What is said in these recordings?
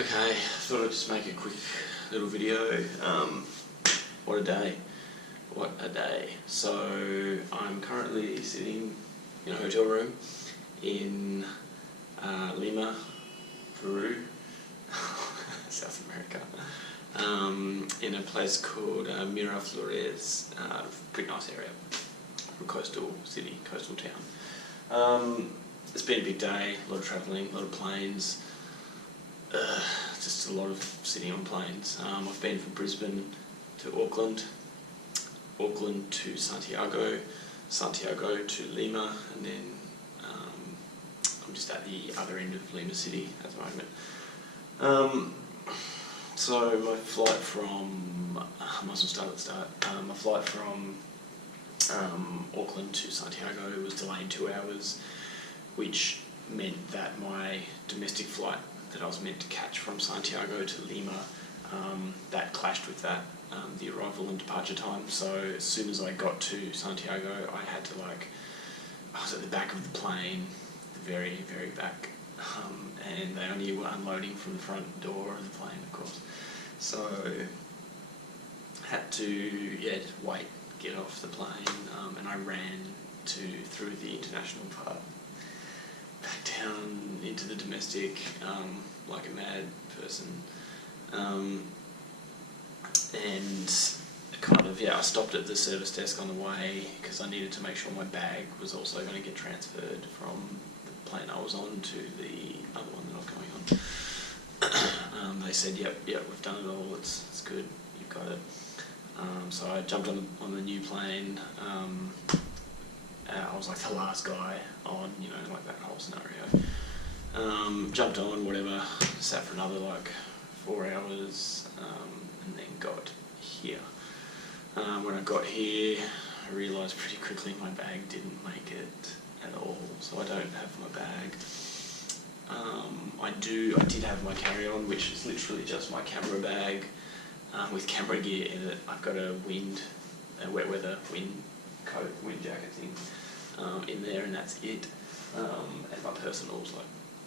Okay, thought I'd just make a quick little video. What a day. What a day. So, I'm currently sitting in a hotel room in Lima, Peru, South America, in a place called Miraflores, pretty nice area, coastal city, coastal town. It's been a big day, a lot of travelling, a lot of planes, just a lot of sitting on planes. I've been from Brisbane to Auckland, Auckland to Santiago, Santiago to Lima, and then I'm just at the other end of Lima City at the moment. So my flight from, I might as well start at the start. My flight from Auckland to Santiago was delayed 2 hours, which meant that my domestic flight that I was meant to catch from Santiago to Lima, that clashed with that, the arrival and departure time. So as soon as I got to Santiago, I had to I was at the back of the plane, the very, very back, and they only were unloading from the front door of the plane, of course. So had to, just wait, get off the plane, and I ran through the international part, back down into the domestic, like a mad person, and I stopped at the service desk on the way because I needed to make sure my bag was also going to get transferred from the plane I was on to the other one that I was going on. They said, yep, we've done it all, it's good, you've got it. So I jumped on the new plane. I was like the last guy on, like that whole scenario. Jumped on, whatever, sat for another 4 hours, and then got here. When I got here, I realised pretty quickly my bag didn't make it at all, so I don't have my bag. I did have my carry-on, which is literally just my camera bag with camera gear in it. I've got a wet weather wind coat, wind jacket thing in there, and that's it. And my personals like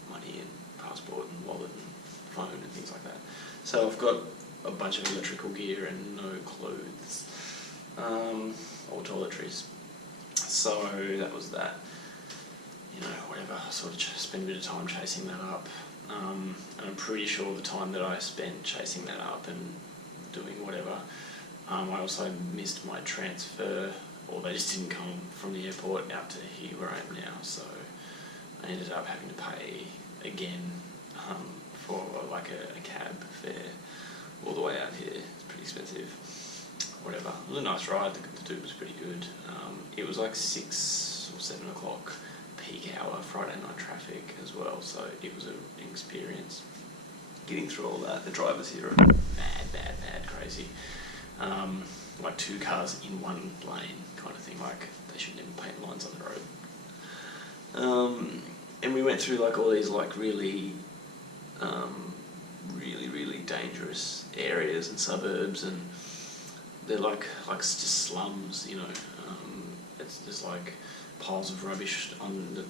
money and passport and wallet and phone and things like that. So I've got a bunch of electrical gear and no clothes or toiletries. So that was that. Whatever. I sort of spent a bit of time chasing that up, and I'm pretty sure the time that I spent chasing that up and doing whatever, I also missed my transfer, or they just didn't come from the airport out to here where I am now, so I ended up having to pay again for a cab fare all the way out here. It's pretty expensive. Whatever. It was a nice ride, the dude was pretty good. It was 6 or 7 o'clock peak hour Friday night traffic as well, so it was an experience getting through all that. The drivers here are mad crazy. 2 cars in one lane kind of thing, they shouldn't even paint lines on the road. And we went through all these really dangerous areas and suburbs, and they're just slums, it's just piles of rubbish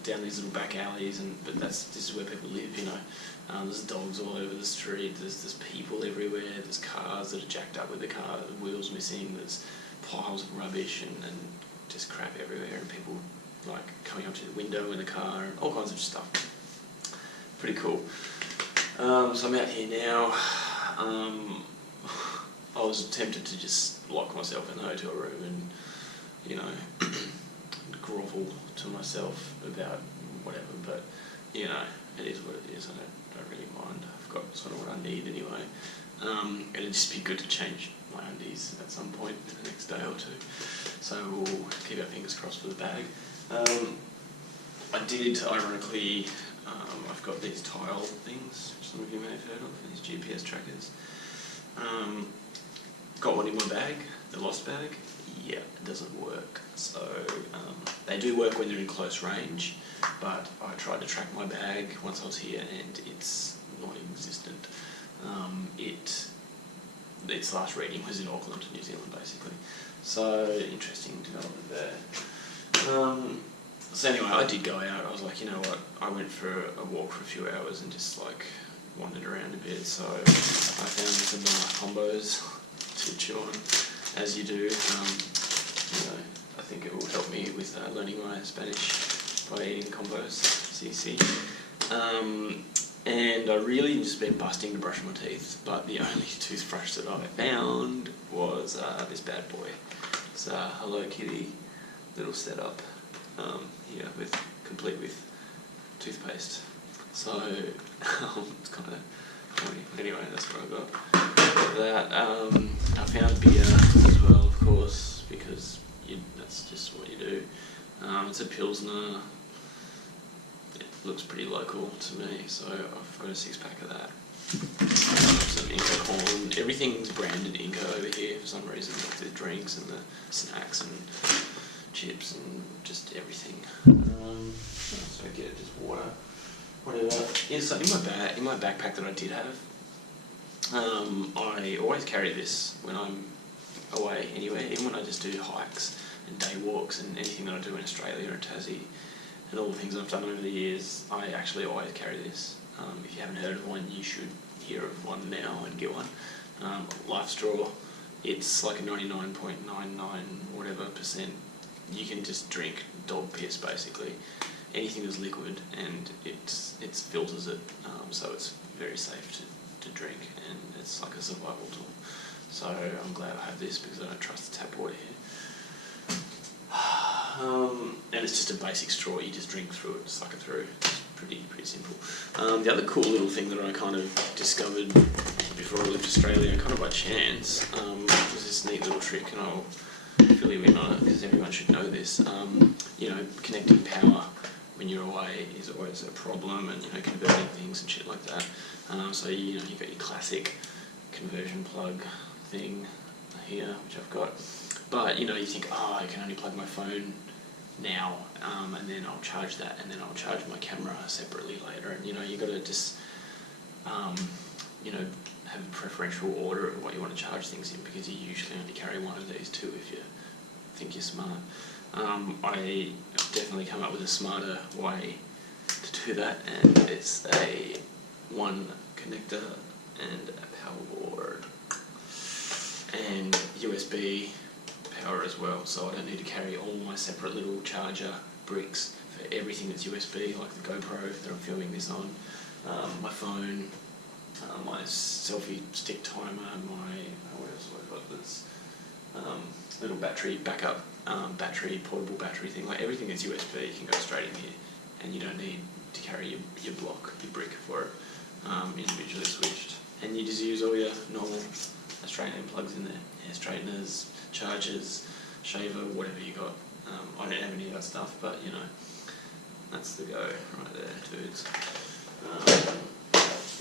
down these little back alleys, but this is where people live, There's dogs all over the street, there's people everywhere, there's cars that are jacked up with the wheels missing, there's piles of rubbish and just crap everywhere, and people coming up to the window in the car, and all kinds of stuff. Pretty cool. So I'm out here now. I was tempted to just lock myself in the hotel room and, grovel to myself about whatever, but it is what it is. I don't really mind. I've got sort of what I need anyway. It'd just be good to change my undies at some point in the next day or two. So we'll keep our fingers crossed for the bag. I did, ironically, I've got these tile things, which some of you may have heard of, these GPS trackers. Got one in my bag, the lost bag. Yeah, it doesn't work. So they do work when they're in close range, but I tried to track my bag once I was here and it's non-existent. Its last reading was in Auckland, New Zealand, basically. So interesting development there. So anyway, I did go out. I was like, you know what? I went for a walk for a few hours and just wandered around a bit, so I found some combos to chew on, as you do. I think it will help me with learning my Spanish by eating combos, CC. And I really just been busting to brush my teeth, but the only toothbrush that I found was this bad boy. It's a Hello Kitty little setup here, complete with toothpaste. So it's kind of funny. Anyway, that's what I got. That I found beer as well, of course, because that's just what you do. It's a Pilsner. It looks pretty local to me, so I've got a 6-pack of that. Some Inca corn. Everything's branded Inca over here for some reason, like the drinks and the snacks and chips and just everything. So I get just water, whatever. Yeah, so in my backpack that I did have, I always carry this when I'm away anywhere, even when I just do hikes and day walks and anything that I do in Australia or Tassie. And all the things I've done over the years, I actually always carry this. If you haven't heard of one, you should hear of one now and get one. Life Straw, it's like a 99.99 whatever % you can just drink dog piss basically. Anything that's liquid, and it filters it, so it's very safe to drink, and it's like a survival tool. So I'm glad I have this because I don't trust the tap water here. And it's just a basic straw, you just drink through it, suck it through. It's pretty simple. The other cool little thing that I kind of discovered before I left Australia, kind of by chance, was this neat little trick, and I'll fill you in on it because everyone should know this. Connecting power when you're away is always a problem, and converting things and shit like that. So you've got your classic conversion plug thing here, which I've got. But you think, I can only plug my phone now, and then I'll charge that, and then I'll charge my camera separately later. And you got to just have a preferential order of what you want to charge things in, because you usually only carry one of these two if you think you're smart. I definitely come up with a smarter way to do that, and it's a one connector and a power board and USB power as well, so I don't need to carry all my separate little charger bricks for everything that's USB, like the GoPro that I'm filming this on, my phone, my selfie stick timer, what else have I got? This little battery backup, portable battery thing. Like everything that's USB, you can go straight in here, and you don't need to carry your brick for it, individually switched. And you just use all your normal Australian plugs in there, hair straighteners, chargers, shaver, whatever you got. I don't have any of that stuff, but that's the go right there, dudes.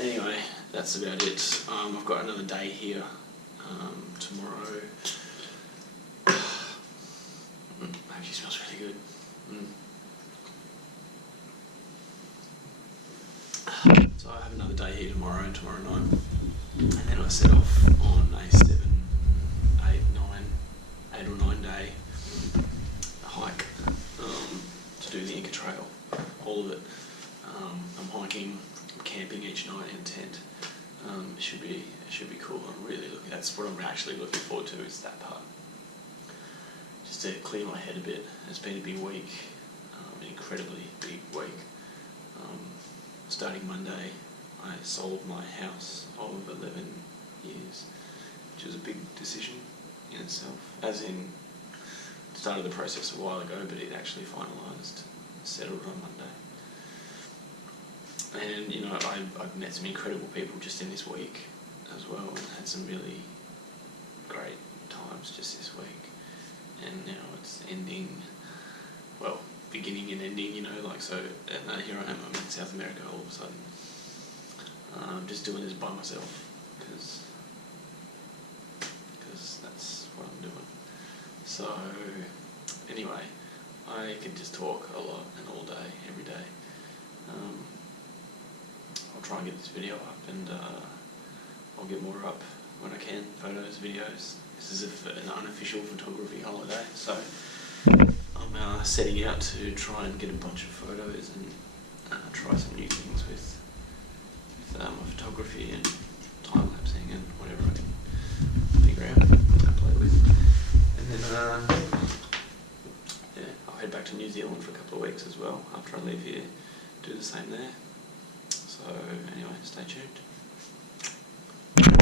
Anyway, that's about it. I've got another day here tomorrow. Actually smells really good. So I have another day here tomorrow and tomorrow night, and then I set off on a 8 or 9 day hike to do the Inca Trail, all of it. I'm hiking, I'm camping each night in a tent. It should be cool. That's what I'm actually looking forward to, is that part. Just to clear my head a bit. It's been a big week, an incredibly big week. Starting Monday, I sold my house of 11 years, which was a big decision in itself. As in, started the process a while ago, but it actually finalised, settled on Monday. And I've met some incredible people just in this week as well, and had some really great times just this week. And now it's ending, well, beginning and ending, so here I am, I'm in South America all of a sudden. Just doing this by myself, because that's what I'm doing. So, anyway, I can just talk a lot and all day, every day. I'll try and get this video up, and I'll get more up when I can, photos, videos. This is an unofficial photography holiday, so I'm setting out to try and get a bunch of photos and try some new things with my photography. photography and time lapsing and whatever I can figure out and play with. And then yeah, I'll head back to New Zealand for a couple of weeks as well after I leave here. Do the same there. So anyway, stay tuned.